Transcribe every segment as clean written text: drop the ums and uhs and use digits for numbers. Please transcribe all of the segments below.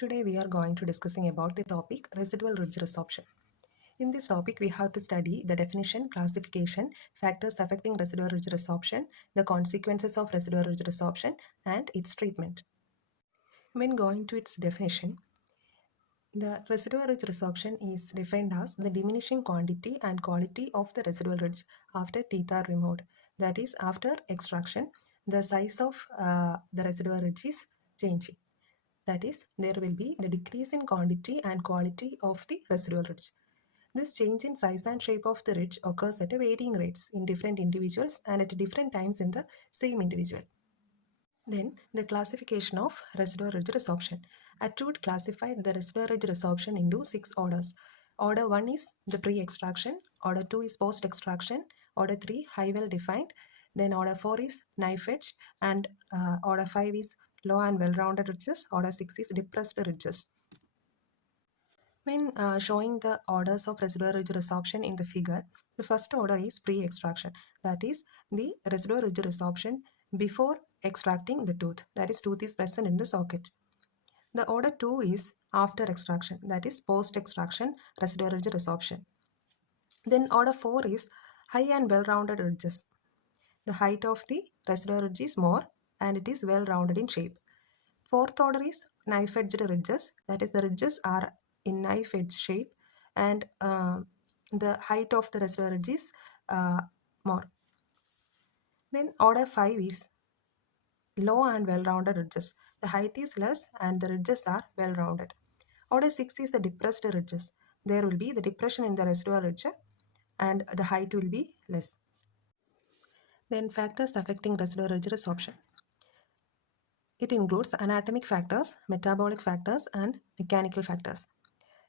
Today we are going to discussing about the topic residual ridge resorption. In this topic we have to study the definition, classification, factors affecting residual ridge resorption, the consequences of residual ridge resorption and its treatment. When going to its definition, the residual ridge resorption is defined as the diminishing quantity and quality of the residual ridge after teeth are removed. That is, after extraction, the size of the residual ridge is changing. That is, there will be the decrease in quantity and quality of the residual ridge. This change in size and shape of the ridge occurs at varying rates in different individuals and at different times in the same individual. Then, the classification of residual ridge resorption. Atwood classified the residual ridge resorption into 6 orders. Order 1 is the pre-extraction, Order 2 is post-extraction, Order 3 high well defined, then Order 4 is knife edge, and Order 5 is low and well-rounded ridges, Order 6 is depressed ridges. When showing the orders of residual ridge resorption in the figure, the first order is pre-extraction. That is the residual ridge resorption before extracting the tooth. That is, tooth is present in the socket. The order 2 is after extraction. That is post-extraction residual ridge resorption. Then order 4 is high and well-rounded ridges. The height of the residual ridge is more and it is well-rounded in shape. Fourth order is knife-edged ridges. That is, the ridges are in knife-edge shape and the height of the residual ridge is more. Then order 5 is low and well-rounded ridges. The height is less and the ridges are well-rounded. Order 6 is the depressed ridges. There will be the depression in the residual ridge and the height will be less. Then factors affecting residual ridge resorption. It includes anatomic factors, metabolic factors and mechanical factors.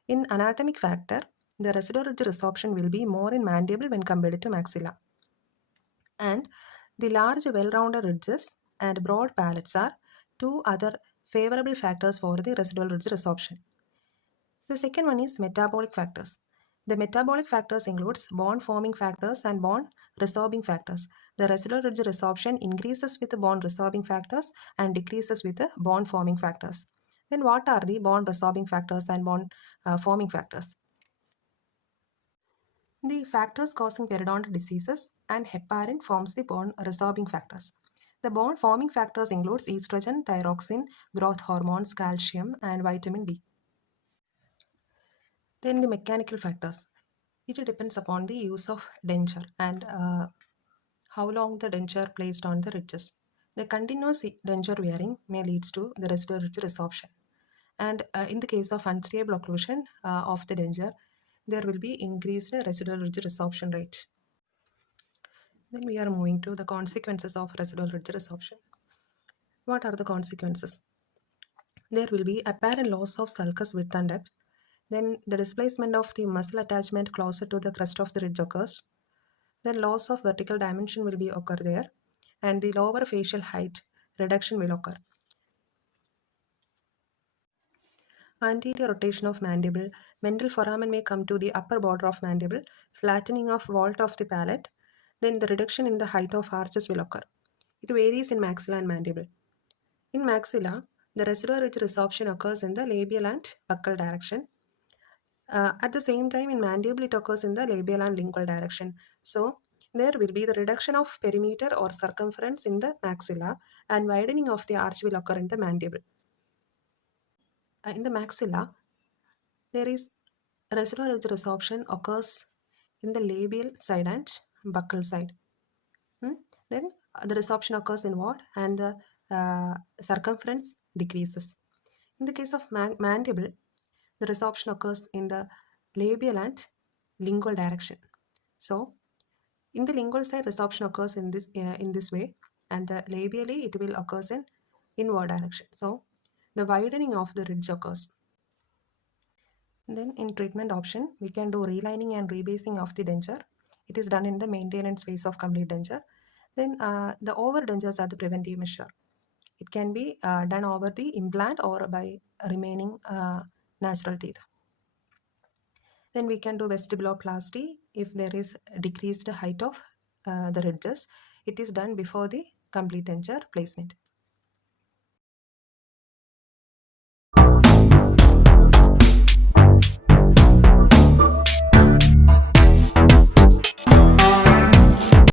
In anatomic factor, the residual ridge resorption will be more in mandible when compared to maxilla. And the large well-rounded ridges and broad palates are 2 other favorable factors for the residual ridge resorption. The second one is metabolic factors. The metabolic factors includes bone-forming factors and bone-resorbing factors. The residual ridge resorption increases with the bone-resorbing factors and decreases with the bone-forming factors. Then what are the bone-resorbing factors and bone-forming factors? The factors causing periodontal diseases and heparin forms the bone-resorbing factors. The bone-forming factors includes estrogen, thyroxine, growth hormones, calcium and vitamin D. Then the mechanical factors. It depends upon the use of denture and how long the denture placed on the ridges. The continuous denture wearing may lead to the residual ridge resorption. And in the case of unstable occlusion of the denture, there will be increased residual ridge resorption rate. Then we are moving to the consequences of residual ridge resorption. What are the consequences? There will be apparent loss of sulcus width and depth. Then the displacement of the muscle attachment closer to the crest of the ridge occurs. Then loss of vertical dimension will be occur there, and the lower facial height reduction will occur. Anterior rotation of mandible. Mental foramen may come to the upper border of mandible. Flattening of vault of the palate. Then the reduction in the height of arches will occur. It varies in maxilla and mandible. In maxilla, the residual ridge resorption occurs in the labial and buccal direction. At the same time, in mandible, it occurs in the labial and lingual direction. So, there will be the reduction of perimeter or circumference in the maxilla and widening of the arch will occur in the mandible. In the maxilla, there is residual ridge resorption occurs in the labial side and buccal side. Then the resorption occurs in what? And the circumference decreases. In the case of mandible, the resorption occurs in the labial and lingual direction. So, in the lingual side, resorption occurs in this way, and the labially it will occurs in inward direction. So, the widening of the ridge occurs. Then in treatment option, we can do relining and rebasing of the denture. It is done in the maintenance phase of complete denture. Then the over dentures are the preventive measure. It can be done over the implant or by remaining natural teeth. Then we can do vestibuloplasty if there is decreased height of the ridges. It is done before the complete denture placement.